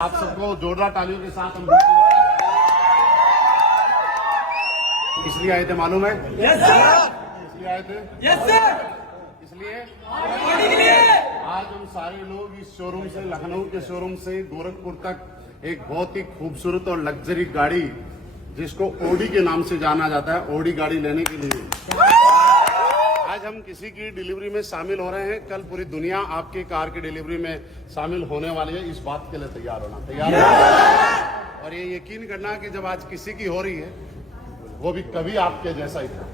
आप सबको जोरदार तालियों के साथ हम इसलिए आए थे मालूम है? Yes sir. इसलिए आए थे? Yes sir. इसलिए आज हम सारे लोग इस शोरूम से, लखनऊ के शोरूम से गोरखपुर तक एक बहुत ही खूबसूरत और लग्जरी गाड़ी जिसको ओडी के नाम से जाना जाता है, ओडी गाड़ी लेने के लिए आज हम किसी की डिलीवरी में शामिल हो रहे हैं। कल पूरी दुनिया आपकी कार की डिलीवरी में शामिल होने वाली है। इस बात के लिए तैयार होना और ये यकीन करना कि जब आज किसी की हो रही है वो भी कभी आपके जैसा ही था।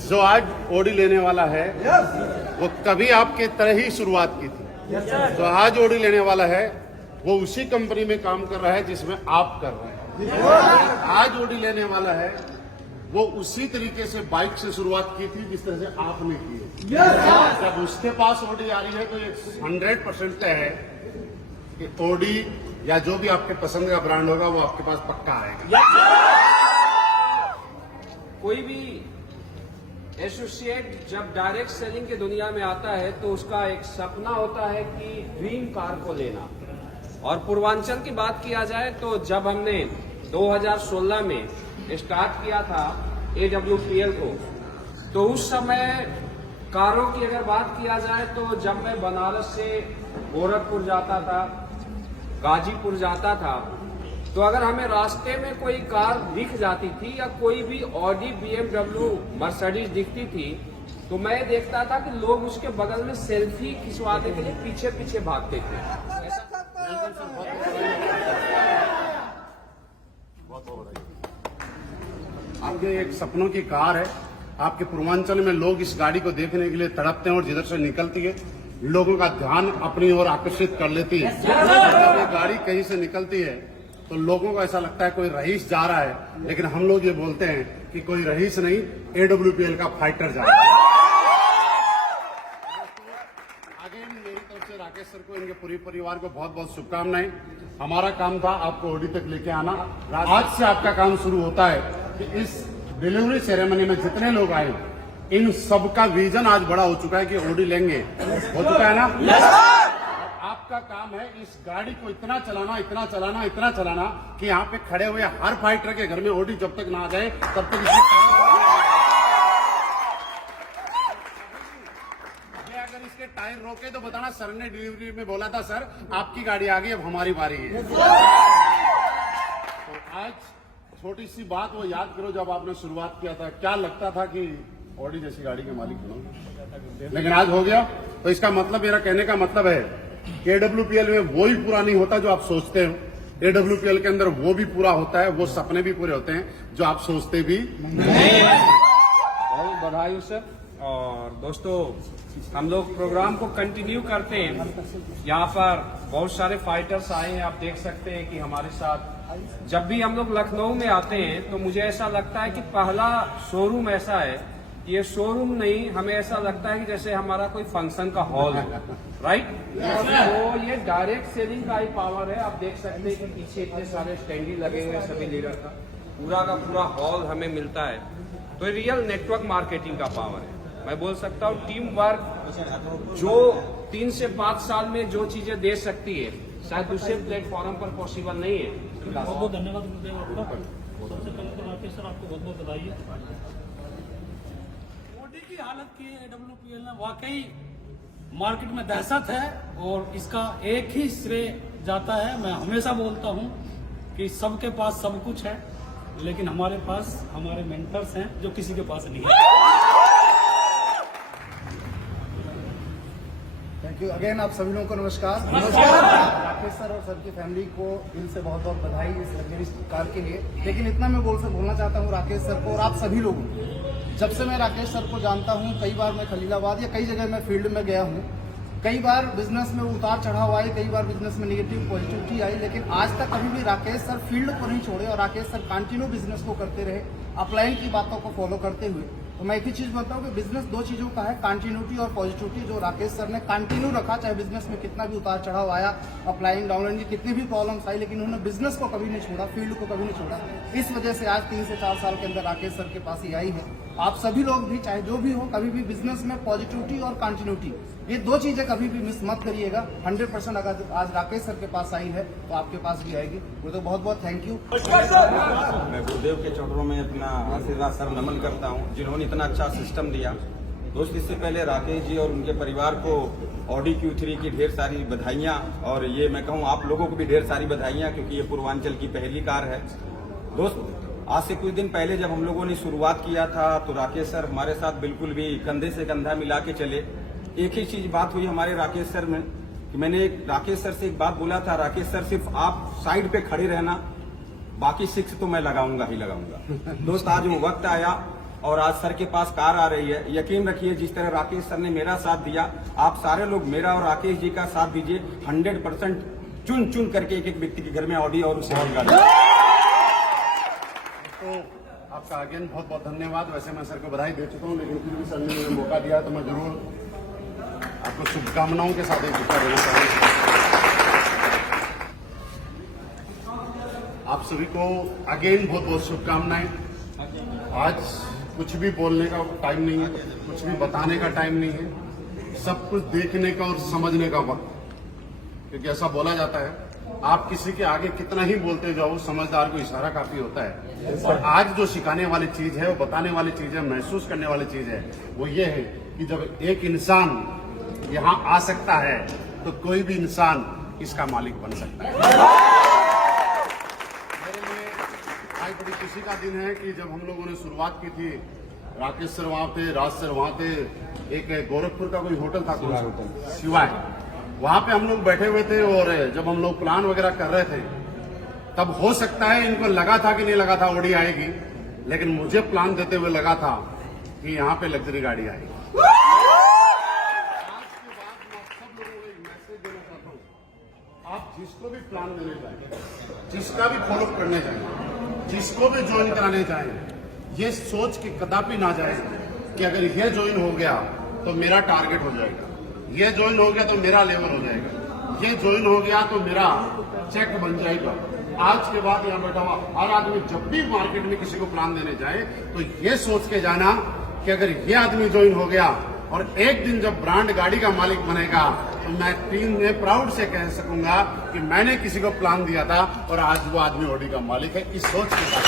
जो आज ओडी लेने वाला है वो कभी आपके तरह ही शुरुआत की थी। जो आज ओडी लेने वाला है वो उसी कंपनी में काम कर रहा है जिसमें आप कर रहे हैं। आज ओडी लेने वाला है वो उसी तरीके से बाइक से शुरुआत की थी जिस तरह से आपने की है। जब उसके पास ओडी आ रही है तो ये 100% तय है कि ओडी या जो भी आपके पसंद का ब्रांड होगा वो आपके पास पक्का आएगा। कोई भी एसोसिएट जब डायरेक्ट सेलिंग की दुनिया में आता है तो उसका एक सपना होता है कि ड्रीम कार को लेना। और पूर्वांचल की बात किया जाए तो जब हमने 2016 में स्टार्ट किया था AWPL को, तो उस समय कारों की अगर बात किया जाए तो जब मैं बनारस से गोरखपुर जाता था, गाजीपुर जाता था, तो अगर हमें रास्ते में कोई कार दिख जाती थी या कोई भी ऑडी, BMW, मर्सिडीज दिखती थी तो मैं देखता था कि लोग उसके बगल में सेल्फी खिंचवाने के लिए पीछे पीछे भागते थे। आपके एक सपनों की कार है। आपके पूर्वांचल में लोग इस गाड़ी को देखने के लिए तड़पते हैं और जिधर से निकलती है लोगों का ध्यान अपनी ओर आकर्षित कर लेती है। जब ये गाड़ी कहीं से निकलती है तो लोगों को ऐसा लगता है कोई रईस जा रहा है, लेकिन हम लोग ये बोलते हैं कि कोई रईस नहीं, AWPL का फाइटर जा रहा है। आगे मेरी तरफ से राकेश सर को, इनके पूरे परिवार को बहुत बहुत शुभकामनाएं। हमारा काम था आपको ओडी तक लेके आना। आज से आपका काम शुरू होता है कि इस डिलीवरी सेरेमनी में जितने लोग आए इन सबका विजन आज बड़ा हो चुका है कि ओडी लेंगे। हो चुका है ना? आपका काम है इस गाड़ी को इतना चलाना कि यहाँ पे खड़े हुए हर फाइटर के घर में ओडी जब तक ना आ जाए तब तक अगर इसके टायर रोके तो बताना सर ने डिलीवरी में बोला था सर आपकी गाड़ी आ गई, अब हमारी बारी है। तो आज छोटी सी बात वो याद करो, जब आपने शुरुआत किया था क्या लगता था कि ऑडी जैसी गाड़ी के मालिक बनोगे, लेकिन आज हो गया। तो इसका मतलब, मेरा कहने का मतलब है कि AWPL में वो ही पूरा नहीं होता जो आप सोचते हो। AWPL के अंदर वो भी पूरा होता है, वो सपने भी पूरे होते हैं जो आप सोचते भी नहीं। बहुत बधाई सर। और दोस्तों, हम लोग प्रोग्राम को कंटिन्यू करते हैं। यहाँ पर बहुत सारे फाइटर्स आए हैं, आप देख सकते हैं कि हमारे साथ जब भी हम लोग लखनऊ में आते हैं तो मुझे ऐसा लगता है कि पहला शोरूम ऐसा है कि ये शोरूम नहीं, हमें ऐसा लगता है कि जैसे हमारा कोई फंक्शन का हॉल है, राइट? तो ये डायरेक्ट सेलिंग का ही पावर है। आप देख सकते हैं कि पीछे इतने सारे स्टैंडी लगे हुए हैं सभी लीडर का पूरा हॉल हमें मिलता है। तो ये रियल नेटवर्क मार्केटिंग का पावर है। मैं बोल सकता हूँ टीम वर्क जो 3 से 5 साल में जो चीजें दे सकती है शायद दूसरे प्लेटफॉर्म पर पॉसिबल नहीं है। बहुत बहुत धन्यवाद गुरुदेव आपका। सबसे पहले तो राकेश सर आपको बहुत बहुत बधाई है। ओडी की हालत की AWPL ने वाकई मार्केट में दहशत है और इसका एक ही श्रेय जाता है। मैं हमेशा बोलता हूं कि सबके पास सब कुछ है, लेकिन हमारे पास हमारे मेंटर्स हैं जो किसी के पास नहीं है। Thank you again. आप सभी लोगों को नमस्कार। राकेश सर और सर की फैमिली को दिल से बहुत बहुत बधाई इस लग्जरी कार के लिए। लेकिन इतना मैं बोलना चाहता हूँ राकेश सर को और आप सभी लोगों को, जब से मैं राकेश सर को जानता हूँ, कई बार मैं खलीलाबाद या कई जगह मैं फील्ड में गया हूँ, कई बार बिजनेस में उतार चढ़ाव आए, कई बार बिजनेस में नेगेटिव पॉजिटिविटी आई, लेकिन आज तक कभी भी राकेश सर फील्ड को नहीं छोड़े और राकेश सर कंटिन्यू बिजनेस को करते रहे, अपलाइन की बातों को फॉलो करते हुए। तो मैं एक ही चीज बोलता हूँ कि बिजनेस 2 चीजों का है, कंटिन्यूटी और पॉजिटिविटी। जो राकेश सर ने कंटिन्यू रखा, चाहे बिजनेस में कितना भी उतार चढ़ाव आया, अपलाइन डाउनलाइन की कितनी भी प्रॉब्लम्स आई, लेकिन उन्होंने बिजनेस को कभी नहीं छोड़ा, फील्ड को कभी नहीं छोड़ा। इस वजह से आज 3 से 4 साल के अंदर राकेश सर के पास ही आई है आप सभी लोग भी, चाहे जो भी हो, कभी भी बिजनेस में पॉजिटिविटी और कंटिन्यूटी, ये दो चीजें कभी भी मिस मत करिएगा। 100% अगर आज राकेश सर के पास आई है तो आपके पास भी आएगी। तो बहुत बहुत थैंक यू। मैं गुरुदेव के चरणों में अपना आशीर्वाद सर नमन करता हूं, जिन्होंने इतना अच्छा सिस्टम दिया। दोस्त, इससे पहले राकेश जी और उनके परिवार को ऑडी Q3 की ढेर सारी बधाइयां, और ये मैं कहूं आप लोगों को भी ढेर सारी बधाइयां, क्योंकि ये पूर्वांचल की पहली कार है। दोस्त, आज से कुछ दिन पहले जब हम लोगों ने शुरुआत किया था तो राकेश सर हमारे साथ बिल्कुल भी कंधे से कंधा मिला के चले। एक ही चीज बात हुई हमारे राकेश सर में कि मैंने राकेश सर से एक बात बोला था, राकेश सर सिर्फ आप साइड पे खड़े रहना, बाकी 6 तो मैं लगाऊंगा ही लगाऊंगा। दोस्त, आज वो वक्त आया और आज सर के पास कार आ रही है। यकीन रखिए, जिस तरह राकेश सर ने मेरा साथ दिया, आप सारे लोग मेरा और राकेश जी का साथ दीजिए। 100% चुन चुन करके एक एक व्यक्ति के घर में ऑडी और उसे और गाड़ी। तो आपका अगेन बहुत बहुत धन्यवाद। वैसे मैं सर को बधाई दे चुका हूँ, लेकिन फिर भी सर ने मुझे मौका दिया तो मैं जरूर आपको शुभकामनाओं के साथ एक मौका देना चाहूँगा। आप सभी को अगेन बहुत बहुत शुभकामनाएं। आज कुछ भी बोलने का टाइम नहीं है, कुछ भी बताने का टाइम नहीं है, सब कुछ देखने का और समझने का वक्त। क्योंकि ऐसा बोला जाता है, आप किसी के आगे कितना ही बोलते जाओ, समझदार को इशारा काफी होता है। और आज जो सिखाने वाली चीज है, वो बताने वाली चीज है, महसूस करने वाली चीज है, वो ये है कि जब एक इंसान यहाँ आ सकता है तो कोई भी इंसान इसका मालिक बन सकता है। मेरे लिए आज बड़ी खुशी का दिन है कि जब हम लोगों ने शुरुआत की थी, राकेश सर वहाँ थे, राज सर वहाँ थे, एक गोरखपुर का कोई होटल था, शिवाय, वहाँ पे हम लोग बैठे हुए थे। और जब हम लोग प्लान वगैरह कर रहे थे, तब हो सकता है इनको लगा था कि नहीं लगा था ऑडी आएगी, लेकिन मुझे प्लान देते हुए लगा था कि यहाँ पे लग्जरी गाड़ी आएगी। आप जिसको भी प्लान देने जाए, जिसका भी फॉलो करने जाए, जिसको भी ज्वाइन कराने जाए, ये सोच के कदापि ना जाए कि अगर ये ज्वाइन हो गया तो मेरा टारगेट हो जाएगा, ये ज्वाइन हो गया तो मेरा लेवल हो जाएगा, ये ज्वाइन हो गया तो मेरा चेक बन जाएगा। आज के बाद यहाँ बैठा हुआ हर आदमी जब भी मार्केट में किसी को प्लान देने जाए तो ये सोच के जाना कि अगर ये आदमी ज्वाइन हो गया और एक दिन जब ब्रांड गाड़ी का मालिक बनेगा तो मैं टीम में प्राउड से कह सकूंगा कि मैंने किसी को प्लान दिया था और आज वो आदमी ऑडी का मालिक है। इस सोच के साथ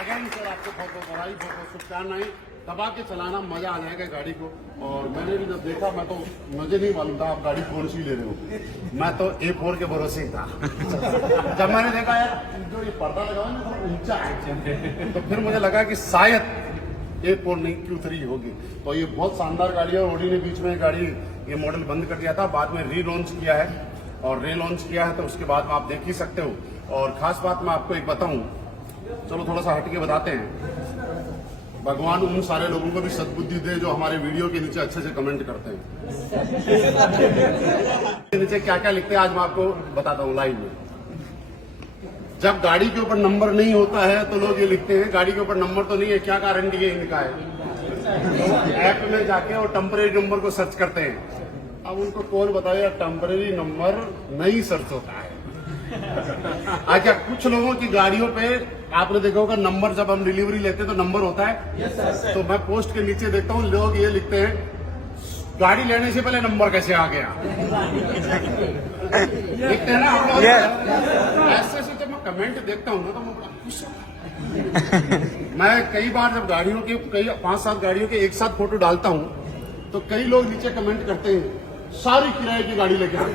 अगेन सर आपको बहुत बहुत बधाई, बहुत बहुत शुभकामनाएं। दबा के चलाना, मजा आ जाएगा गाड़ी को। और मैंने भी जब देखा, मैं तो मुझे नहीं मालूम था आप गाड़ी कौन सी ले रहे हो, मैं तो A4 के भरोसे ही था। जब मैंने देखा यार जो ये पर्दा लगा हुआ है ना ऊंचा है, तो फिर मुझे लगा कि शायद A4 नहीं Q3 होगी। तो ये बहुत शानदार गाड़ी है। ऑडी ने बीच में गाड़ी ये मॉडल बंद कर दिया था, बाद में रीलॉन्च किया है, और रीलॉन्च किया है तो उसके बाद में आप देख ही सकते हो। और खास बात मैं आपको एक बताऊं, चलो थोड़ा सा हटके बताते हैं। भगवान उन सारे लोगों को भी सद्बुद्धि दे जो हमारे वीडियो के नीचे अच्छे से कमेंट करते हैं। नीचे क्या क्या लिखते हैं आज मैं आपको बताता हूँ लाइव में। जब गाड़ी के ऊपर नंबर नहीं होता है तो लोग ये लिखते हैं गाड़ी के ऊपर नंबर तो नहीं है, क्या गारंटी है इनका है। तो ऐप में जाके और टेम्परेरी नंबर को सर्च करते हैं। अब उनको कौन बताए टेम्परेरी नंबर नहीं सर्च होता है। अच्छा, कुछ लोगों की गाड़ियों पे आपने देखा होगा नंबर, जब हम डिलीवरी लेते हैं तो नंबर होता है। तो मैं पोस्ट के नीचे देखता हूँ लोग ये लिखते हैं गाड़ी लेने से पहले नंबर कैसे आ गया। लिखते हैं ना हम लोग। ऐसे से जब मैं कमेंट देखता हूँ ना तो मैं बड़ा खुश होता हूँ। मैं कई बार जब गाड़ियों के कई 5-7 गाड़ियों के एक साथ फोटो डालता हूँ तो कई लोग नीचे कमेंट करते हैं सारी किराए की गाड़ी लेके आ गए।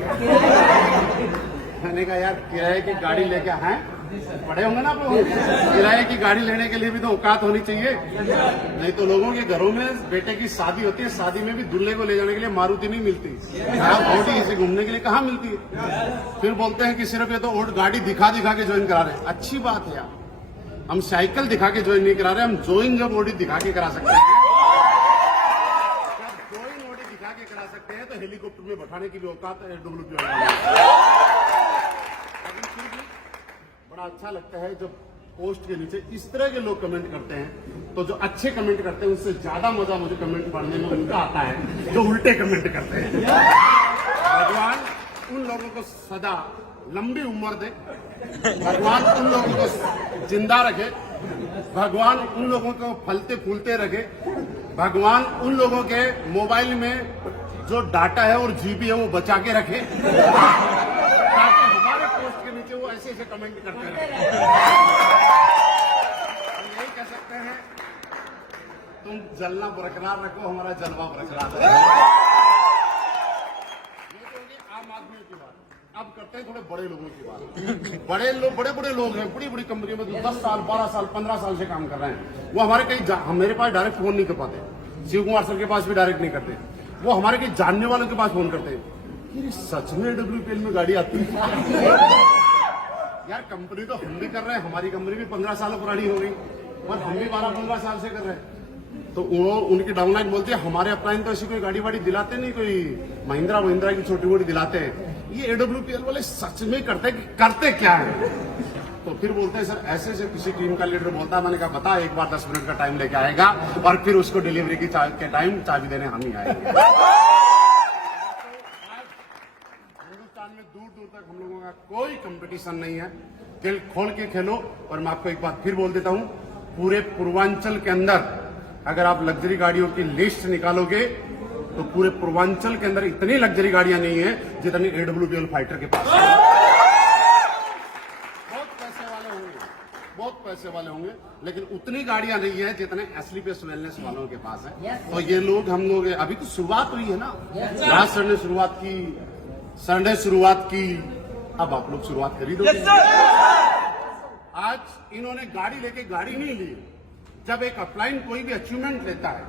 मैंने कहा यार किराए की गाड़ी लेके हैं, पड़े होंगे ना आप लोग। किराए की गाड़ी लेने के लिए भी तो औकात होनी चाहिए। नहीं तो लोगों के घरों में बेटे की शादी होती है, शादी में भी दूल्हे को ले जाने के लिए मारुति नहीं मिलती, आप ऑडी से घूमने के लिए कहाँ मिलती है। फिर बोलते हैं कि सिर्फ ये तो गाड़ी दिखा दिखा के ज्वाइन करा रहे हैं। अच्छी बात है यार, हम साइकिल दिखा के ज्वाइन नहीं करा रहे, हम ज्वाइन जब ऑडी दिखा के करा सकते हैं। जब ज्वाइन ऑडी दिखा के करा सकते हैं तो हेलीकॉप्टर में बैठाने की भी औकात WP बड़ा अच्छा लगता है जब पोस्ट के नीचे इस तरह के लोग कमेंट करते हैं। तो जो अच्छे कमेंट करते हैं उससे ज्यादा मजा मुझे कमेंट पढ़ने में उनका आता है जो उल्टे कमेंट करते हैं। भगवान उन लोगों को सदा लंबी उम्र दे, भगवान उन लोगों को जिंदा रखे भगवान उन लोगों को फलते फूलते रखे, भगवान उन लोगों के मोबाइल में जो डाटा है और जीबी है वो बचा के रखे, ताकि हमारे पोस्ट के नीचे वो ऐसे ऐसे कमेंट करते रहे। यही कह सकते हैं, तुम जलना बरकरार रखो, हमारा जलवा बरकरार रखो। ये तो होगी आम आदमी की बात। अब करते हैं थोड़े बड़े लोगों की बात। बड़े बड़े लोग हैं, बड़ी बड़ी कंपनियों में 10 साल 12 साल 15 साल से काम कर रहे हैं। वो हमारे कहीं मेरे पास डायरेक्ट फोन नहीं कर पाते, शिव कुमार सर के पास भी डायरेक्ट नहीं करते, वो हमारे कहीं जानने वालों के पास फोन करते हैं। ये सच में WPL में गाड़ी आती है? यार कंपनी तो हम भी कर रहे हैं, हमारी कंपनी भी 15 साल पुरानी हो गई और हम भी 12-15 साल से कर रहे हैं। तो वो उनकी डाउनलाइन बोलती है हमारे अपलाइन तो ऐसी कोई गाड़ी वाड़ी दिलाते नहीं, कोई महिंद्रा की छोटी मोटी दिलाते हैं। ये AWPL वाले सच में करते क्या है? तो फिर बोलते हैं सर ऐसे से किसी टीम का लीडर बोलता है, मैंने कहा बता, एक बार 10 मिनट का टाइम लेके आएगा और फिर उसको डिलीवरी के टाइम चाबी देने हम ही आएंगे। हिंदुस्तान में दूर दूर तक हम लोगों का कोई कंपटीशन नहीं है, दिल खोल के खेलो। और मैं आपको एक बात फिर बोल देता हूं, पूरे पूर्वांचल के अंदर अगर आप लग्जरी गाड़ियों की लिस्ट निकालोगे तो पूरे पूर्वांचल के अंदर इतनी लग्जरी गाड़ियां नहीं है जितनी AWPL फाइटर के पास है। बहुत पैसे वाले होंगे, लेकिन उतनी गाड़ियां नहीं है जितने SLPS वेलनेस वालों के पास है। तो ये लोग, हम लोग अभी तो शुरुआत हुई है ना, राज सर ने शुरुआत की, सर ने शुरुआत की, अब आप लोग शुरुआत कर ही दोगे। आज इन्होंने गाड़ी लेके गाड़ी नहीं ली। जब एक अपलाइन कोई भी अचीवमेंट लेता है,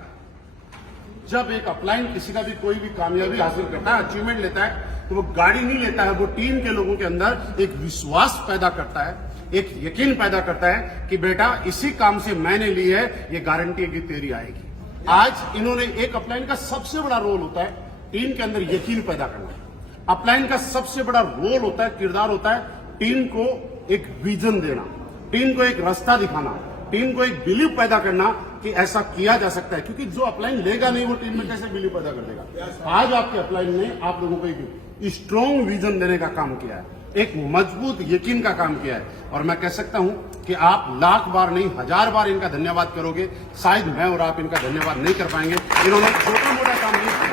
जब एक अपलाइन किसी का भी कोई भी कामयाबी हासिल करता है, अचीवमेंट लेता है, तो वो गाड़ी नहीं लेता है, वो टीम के लोगों के अंदर एक विश्वास पैदा करता है, एक यकीन पैदा करता है कि बेटा इसी काम से मैंने ली है, ये गारंटी है कि तेरी आएगी। आज इन्होंने, एक अपलाइन का सबसे बड़ा रोल होता है टीम के अंदर यकीन पैदा करना। अपलाइन का सबसे बड़ा रोल होता है, किरदार होता है टीम को एक विजन देना, टीम को एक रास्ता दिखाना, टीम को एक बिलीव पैदा करना कि ऐसा किया जा सकता है। क्योंकि जो अपलाइन लेगा नहीं वो टीम में कैसे बिलीव पैदा कर देगा। आज आपके अपलाइन ने आप लोगों को एक स्ट्रॉन्ग विजन देने का काम किया है, एक मजबूत यकीन का काम किया है। और मैं कह सकता हूं कि आप लाख बार नहीं 1000 बार इनका धन्यवाद करोगे, शायद मैं और आप इनका धन्यवाद नहीं कर पाएंगे। इन्होंने छोटा मोटा काम नहीं किया,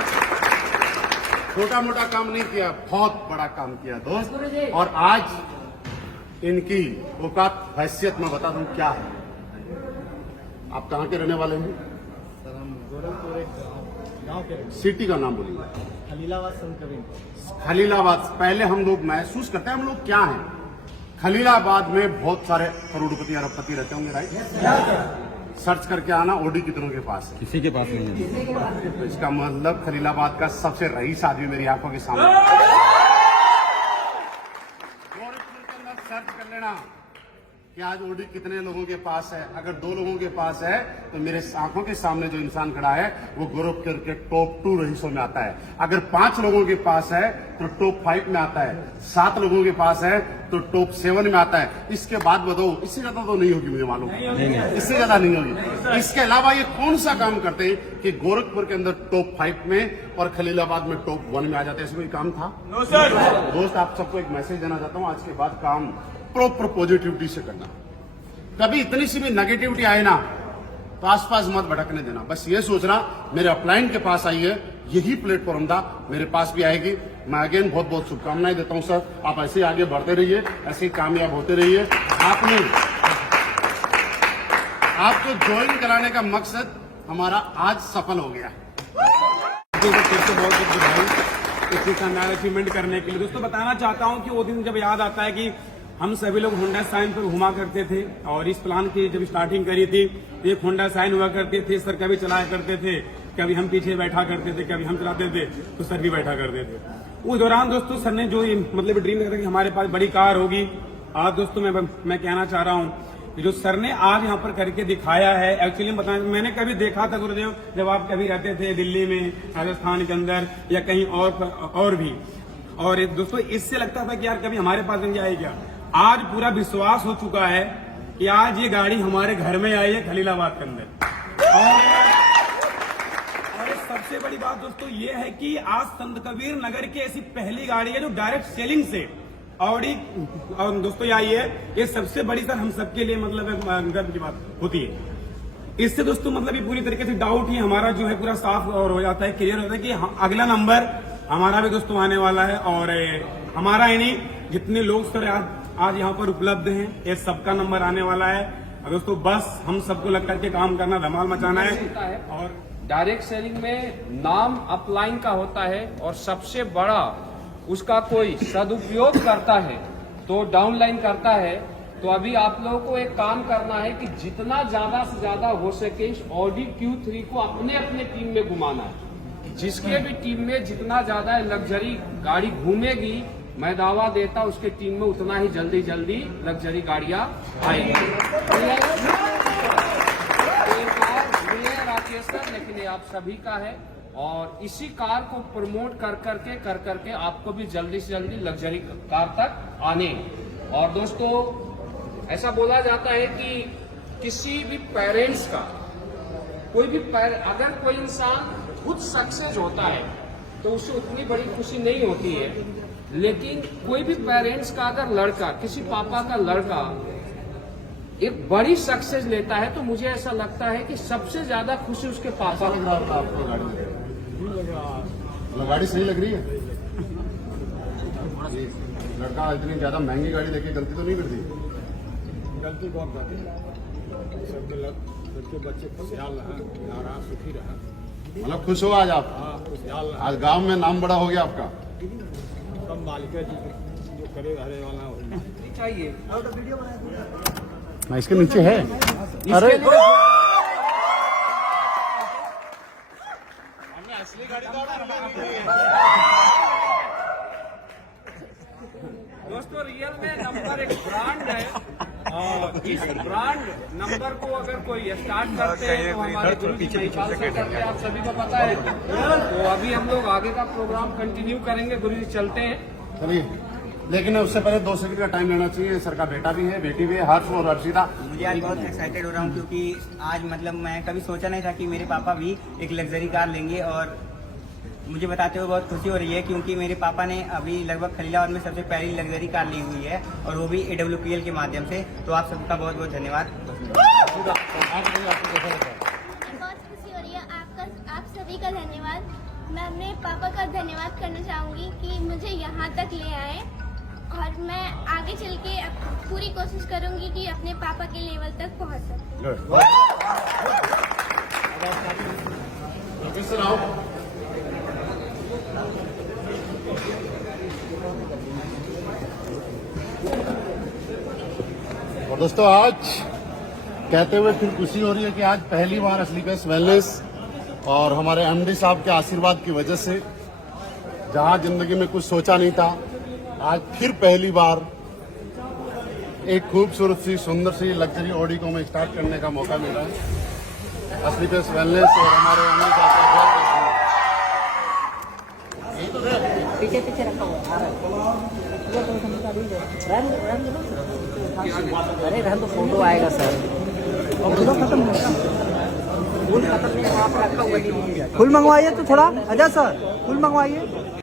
छोटा मोटा काम नहीं किया, बहुत बड़ा काम किया दोस्त। और आज इनकी औकात हैसियत में बता दूं क्या है। आप कहाँ के रहने वाले हैं? सर हम गोरखपुर एक गाँव के सिटी का नाम बोलिए। खलीलाबाद संत कबीर। खलीलाबाद। पहले हम लोग महसूस करते हैं हम लोग क्या हैं। खलीलाबाद में बहुत सारे करोड़पति अरबपति रहते होंगे, राइट? सर्च करके आना, ओडी कितनों के पास है? किसी के पास नहीं है। तो इसका मतलब खलीलाबाद का सबसे रईस आदमी मेरी आंखों के सामने। गोरखपुर के अंदर सर्च कर लेना कि आज ओडी कितने लोगों के पास है। अगर 2 लोगों के पास है तो मेरे आंखों के सामने जो इंसान खड़ा है वो गोरखपुर के टॉप 2 रईसों में आता है। अगर 5 लोगों के पास है तो टॉप 5 में आता है, 7 लोगों के पास है तो टॉप 7 में आता है। इसके बाद बताओ, इससे ज्यादा तो नहीं होगी, मुझे मालूम है इससे ज्यादा नहीं होगी। इसके अलावा ये कौन सा काम करते हैं कि गोरखपुर के अंदर टॉप 5 में और खलीलाबाद में टॉप 1 में आ जाते हैं? इसमें काम था? दोस्त आप सबको एक मैसेज देना चाहता हूँ, आज के बाद काम प्रॉपर पॉजिटिविटी से करना। कभी इतनी सी भी नेगेटिविटी आए ना तो आसपास मत भटकने देना। बस ये सोचना मेरे अपलाइन के पास आई है, यही प्लेटफॉर्म था, मेरे पास भी आएगी। मैं अगेन बहुत बहुत शुभकामनाएं देता हूं सर। आप ऐसे ही आगे बढ़ते रहिए, ऐसे ही कामयाब होते रहिए। आपको ज्वाइन कराने का मकसद हमारा आज सफल हो गया। फिर से बहुत बहुत बधाई इतनी शानदार अचीवमेंट करने के लिए। दोस्तों बताना चाहता हूं कि वो दिन जब याद आता है कि हम सभी लोग होंडा साइन पर घुमा करते थे और इस प्लान की जब स्टार्टिंग करी थी तो एक होंडा साइन हुआ करते थे। सर कभी चलाया करते थे, कभी हम पीछे बैठा करते थे, कभी हम चलाते थे तो सर भी बैठा करते थे। उस दौरान दोस्तों सर ने जो मतलब ड्रीम रखा कि हमारे पास बड़ी कार होगी। आज दोस्तों मैं कहना चाह रहा हूँ कि जो सर ने आज यहाँ पर करके दिखाया है, एक्चुअली बताया मैंने कभी देखा था गुरुदेव जब आप कभी रहते थे दिल्ली में, राजस्थान के अंदर या कहीं और भी। और दोस्तों इससे लगता था कि यार कभी हमारे पास नहीं आएगी क्या। आज पूरा विश्वास हो चुका है कि आज ये गाड़ी हमारे घर में आई है खलीलाबाद के अंदर। और सबसे बड़ी बात दोस्तों ये है कि आज संत कबीर नगर की ऐसी पहली गाड़ी है जो डायरेक्ट सेलिंग से ऑडी दोस्तों ये सबसे बड़ी सर हम सबके लिए मतलब गर्व की बात होती है। इससे दोस्तों मतलब ये पूरी तरीके से डाउट ही हमारा जो है पूरा साफ और हो जाता है, क्लियर होता है कि अगला नंबर हमारा भी दोस्तों आने वाला है। और हमारा ही नहीं, जितने लोग सर आज यहाँ पर उपलब्ध हैं, ये सबका नंबर आने वाला है। और दोस्तों बस हम सबको लग करके काम करना, धमाल मचाना है। और डायरेक्ट सेलिंग में नाम अपलाइन का होता है और सबसे बड़ा उसका कोई सदुपयोग करता है तो डाउनलाइन करता है। तो अभी आप लोगों को एक काम करना है कि जितना ज्यादा से ज्यादा हो सके इस ऑडी Q3 को अपने अपने टीम में घुमाना है। जिसके भी टीम में जितना ज्यादा लग्जरी गाड़ी घूमेगी, मैं दावा देता उसके टीम में उतना ही जल्दी लग्जरी गाड़ियां आएंगी। राकेश सर, लेकिन ये आप सभी का है और इसी कार को प्रमोट कर करके आपको भी जल्दी से जल्दी लग्जरी कार तक आने। और दोस्तों ऐसा बोला जाता है कि किसी भी पेरेंट्स का अगर कोई इंसान खुद सक्सेस होता है तो उसे उतनी बड़ी खुशी नहीं होती है, लेकिन कोई भी पेरेंट्स का अगर लड़का, किसी पापा का लड़का एक बड़ी सक्सेस लेता है तो मुझे ऐसा लगता है कि सबसे ज्यादा खुशी उसके पापा को। गाड़ी सही लग रही है? लड़का इतनी ज्यादा महंगी गाड़ी लेके गलती तो नहीं करती? गलती बहुत करती है। सबके बच्चे खुशहाल रहे, आराम सुखी रहे। मतलब खुश हो आज आप? खुशहाल रहे। आज गांव में नाम बड़ा हो गया आपका। सब मालिका जी जो करे रहने वाला हो चाहिए। इसके नीचे है। अरे असली गाड़ी दोस्तों रियल में नंबर एक ब्रांड है और इस ब्रांड नंबर को अगर कोई स्टार्ट करते हैं तो हमारे गुरु जी महिपाल से करते हैं, आप सभी को पता है। तो अभी हम लोग आगे का प्रोग्राम कंटिन्यू करेंगे, गुरु जी चलते हैं। चलिए, लेकिन उससे पहले 2 सेकंड का टाइम लेना चाहिए। सर का बेटा भी है, बेटी भी है, हर्ष और हर्षिता। मुझे आज बहुत एक्साइटेड हो रहा हूँ क्योंकि आज मतलब मैं कभी सोचा नहीं था कि मेरे पापा भी एक लग्जरी कार लेंगे और मुझे बताते हुए बहुत खुशी हो रही है क्योंकि मेरे पापा ने अभी लगभग खलीलाबाद में सबसे पहली लग्जरी कार ली हुई है और वो भी AWPL के माध्यम से। तो आप सबका बहुत बहुत धन्यवाद। बहुत खुशी हो रही है, आप सभी का धन्यवाद। मैं अपने पापा का धन्यवाद करना चाहूँगी कि मुझे यहाँ तक ले आए और मैं आगे चल के पूरी कोशिश करूँगी कि अपने पापा के लेवल तक पहुँच सकूँ। और दोस्तों आज कहते हुए फिर खुशी हो रही है कि आज पहली बार असली बेस वेलनेस और हमारे MD साहब के आशीर्वाद की वजह से जहां जिंदगी में कुछ सोचा नहीं था, आज फिर पहली बार एक खूबसूरत सी सुंदर सी लग्जरी ऑडी को मैं स्टार्ट करने का मौका मिला है। असली बेस वेलनेस और हमारे MD साहब का पीछे पीछे रखा हुआ अरे रहन तो फोटो आएगा सर। फूल खत्म नहीं, वहाँ पर रखा हुआ। फूल मंगवाइए तो थोड़ा अजय सर, फूल मंगवाइए।